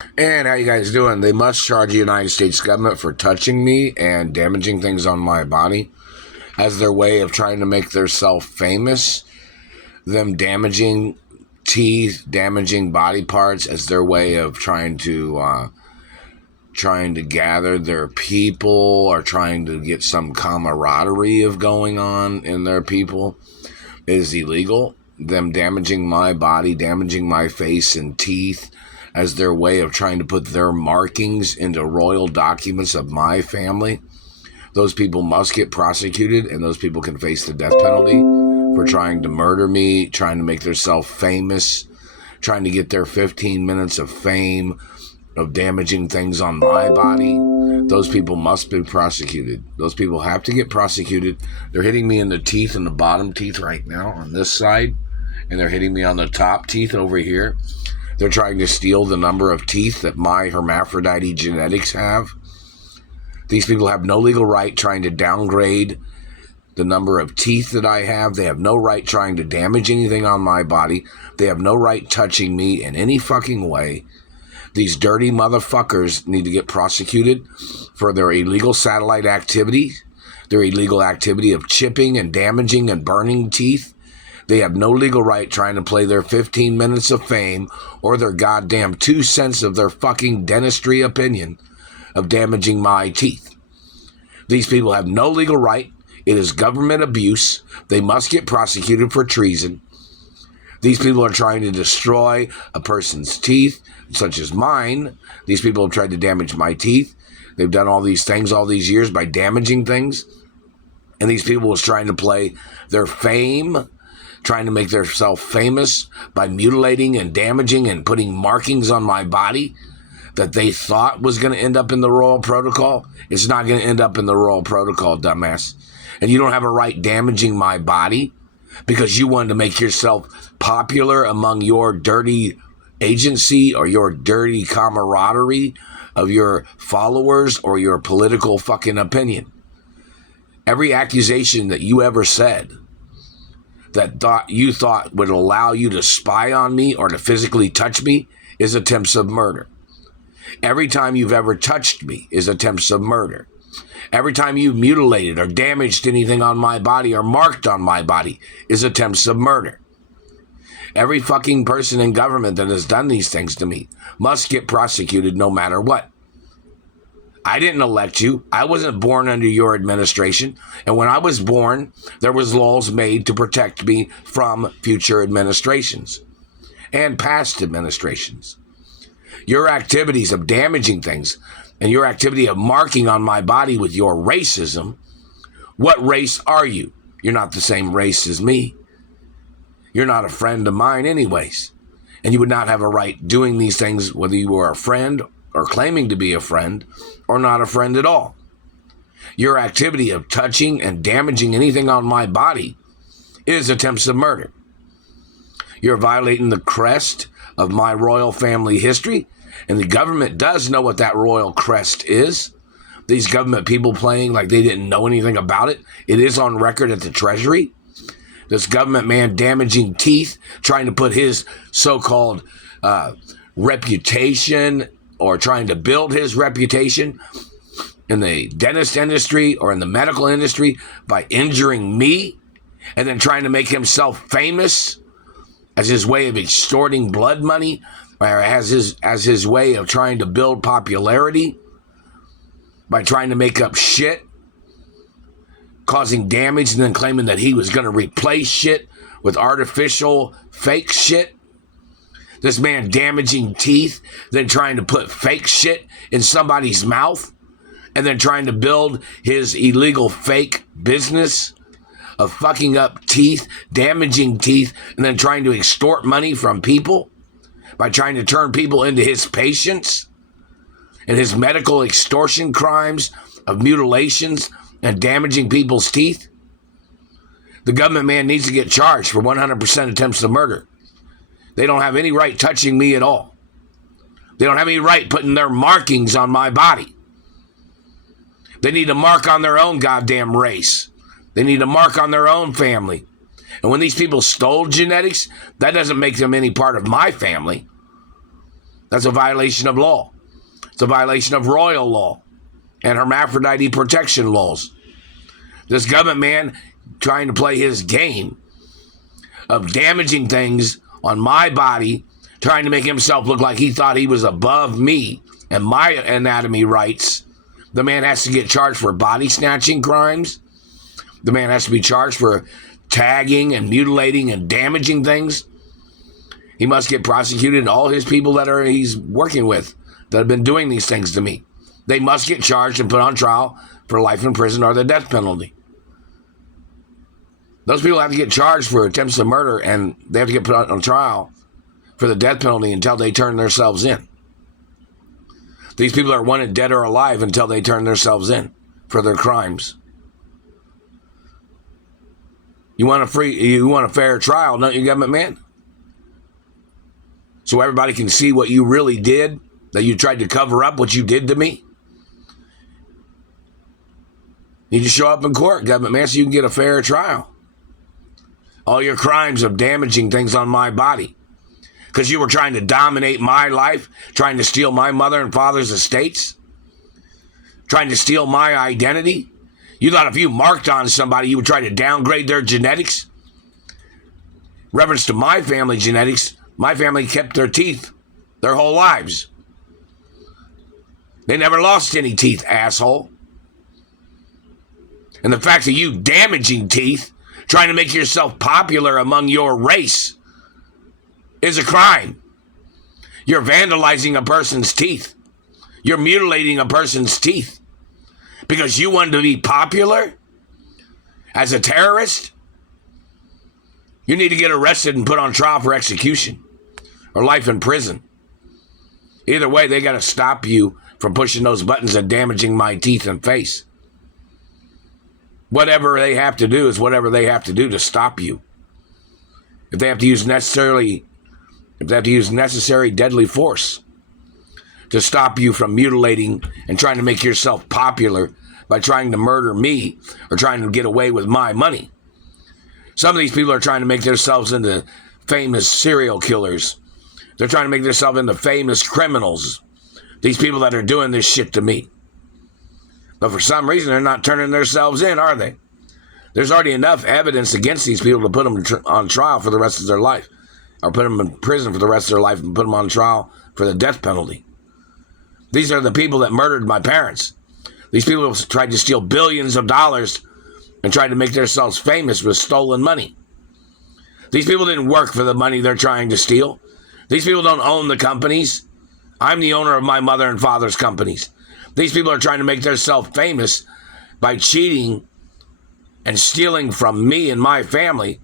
And how you guys doing? They must charge the United States government for touching me and damaging things on my body as their way of trying to make themselves famous. Them damaging teeth, damaging body parts as their way of trying to gather their people or trying to get some camaraderie of going on in their people is illegal. Them damaging my body, damaging my face and teeth as their way of trying to put their markings into royal documents of my family. Those people must get prosecuted, and those people can face the death penalty for trying to murder me, trying to make themselves famous, trying to get their 15 minutes of fame of damaging things on my body. Those people must be prosecuted. Those people have to get prosecuted. They're hitting me in the teeth and the bottom teeth right now on this side, and they're hitting me on the top teeth over here. They're trying to steal the number of teeth that my hermaphrodite genetics have. These people have no legal right trying to downgrade the number of teeth that I have. They have no right trying to damage anything on my body. They have no right touching me in any fucking way. These dirty motherfuckers need to get prosecuted for their illegal satellite activity, their illegal activity of chipping and damaging and burning teeth. They have no legal right trying to play their 15 minutes of fame or their goddamn 2 cents of their fucking dentistry opinion of damaging my teeth. These people have no legal right. It is government abuse. They must get prosecuted for treason. These people are trying to destroy a person's teeth, such as mine. These people have tried to damage my teeth. They've done all these things all these years by damaging things. And these people was trying to play their fame, trying to make themselves famous by mutilating and damaging and putting markings on my body that they thought was going to end up in the royal protocol. It's not going to end up in the royal protocol, dumbass. And you don't have a right damaging my body because you wanted to make yourself popular among your dirty agency or your dirty camaraderie of your followers or your political fucking opinion. Every accusation that you ever said that you thought would allow you to spy on me or to physically touch me is attempts of murder. Every time you've ever touched me is attempts of murder. Every time you've mutilated or damaged anything on my body or marked on my body is attempts of murder. Every fucking person in government that has done these things to me must get prosecuted no matter what. I didn't elect you. I wasn't born under your administration. And when I was born, there was laws made to protect me from future administrations and past administrations. Your activities of damaging things and your activity of marking on my body with your racism, what race are you? You're not the same race as me. You're not a friend of mine anyways. And you would not have a right doing these things whether you were a friend or claiming to be a friend or not a friend at all. Your activity of touching and damaging anything on my body is attempts of murder. You're violating the crest of my royal family history, and the government does know what that royal crest is. These government people playing like they didn't know anything about it. It is on record at the Treasury. This government man damaging teeth, trying to put his so-called reputation or trying to build his reputation in the dentist industry or in the medical industry by injuring me and then trying to make himself famous as his way of extorting blood money or as his way of trying to build popularity by trying to make up shit, causing damage and then claiming that he was going to replace shit with artificial fake shit. This man damaging teeth, then trying to put fake shit in somebody's mouth, and then trying to build his illegal fake business of fucking up teeth, damaging teeth, and then trying to extort money from people by trying to turn people into his patients and his medical extortion crimes of mutilations and damaging people's teeth. The government man needs to get charged for 100% attempts to murder. They don't have any right touching me at all. They don't have any right putting their markings on my body. They need to mark on their own goddamn race. They need to mark on their own family. And when these people stole genetics, that doesn't make them any part of my family. That's a violation of law. It's a violation of royal law and hermaphrodite protection laws. This government man trying to play his game of damaging things on my body, trying to make himself look like he thought he was above me and my anatomy rights. The man has to get charged for body snatching crimes. The man has to be charged for tagging and mutilating and damaging things. He must get prosecuted, and all his people that he's working with that have been doing these things to me, they must get charged and put on trial for life in prison or the death penalty. Those people have to get charged for attempts to murder, and they have to get put on trial for the death penalty until they turn themselves in. These people are wanted dead or alive until they turn themselves in for their crimes. You want a fair trial, don't you, government man? So everybody can see what you really did, that you tried to cover up what you did to me. You just show up in court, government man, so you can get a fair trial. All your crimes of damaging things on my body, because you were trying to dominate my life, trying to steal my mother and father's estates, trying to steal my identity. You thought if you marked on somebody, you would try to downgrade their genetics. Reference to my family genetics, my family kept their teeth their whole lives. They never lost any teeth, asshole. And the fact that you damaging teeth, trying to make yourself popular among your race, is a crime. You're vandalizing a person's teeth. You're mutilating a person's teeth because you wanted to be popular as a terrorist. You need to get arrested and put on trial for execution or life in prison. Either way, they got to stop you from pushing those buttons and damaging my teeth and face. Whatever they have to do is whatever they have to do to stop you. If they have to use necessary deadly force to stop you from mutilating and trying to make yourself popular by trying to murder me or trying to get away with my money. Some of these people are trying to make themselves into famous serial killers. They're trying to make themselves into famous criminals. These people that are doing this shit to me. But for some reason, they're not turning themselves in, are they? There's already enough evidence against these people to put them on trial for the rest of their life, or put them in prison for the rest of their life and put them on trial for the death penalty. These are the people that murdered my parents. These people tried to steal billions of dollars and tried to make themselves famous with stolen money. These people didn't work for the money they're trying to steal. These people don't own the companies. I'm the owner of my mother and father's companies. These people are trying to make themselves famous by cheating and stealing from me and my family.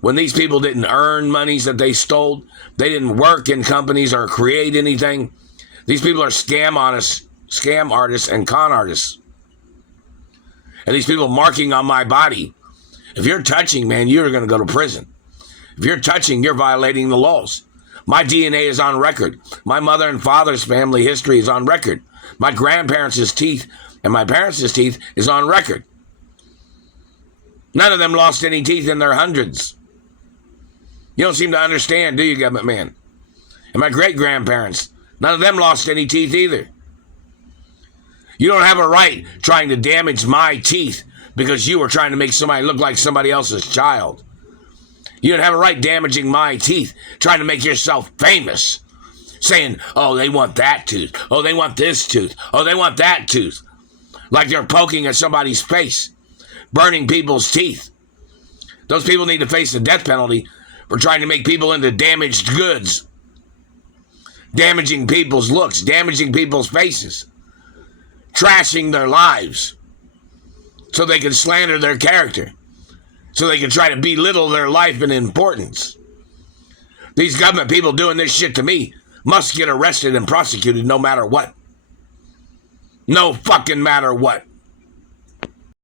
When these people didn't earn monies that they stole, they didn't work in companies or create anything. These people are scam artists and con artists. And these people marking on my body. If you're touching, man, you're going to go to prison. If you're touching, you're violating the laws. My DNA is on record. My mother and father's family history is on record. My grandparents' teeth and my parents' teeth is on record. None of them lost any teeth in their hundreds. You don't seem to understand, do you, government man? And my great-grandparents, none of them lost any teeth either. You don't have a right trying to damage my teeth because you were trying to make somebody look like somebody else's child. You don't have a right damaging my teeth, trying to make yourself famous, saying, oh, they want that tooth. Oh, they want this tooth. Oh, they want that tooth. Like they're poking at somebody's face, burning people's teeth. Those people need to face the death penalty for trying to make people into damaged goods, damaging people's looks, damaging people's faces, trashing their lives so they can slander their character, so they can try to belittle their life and importance. These government people doing this shit to me must get arrested and prosecuted no matter what. No fucking matter what.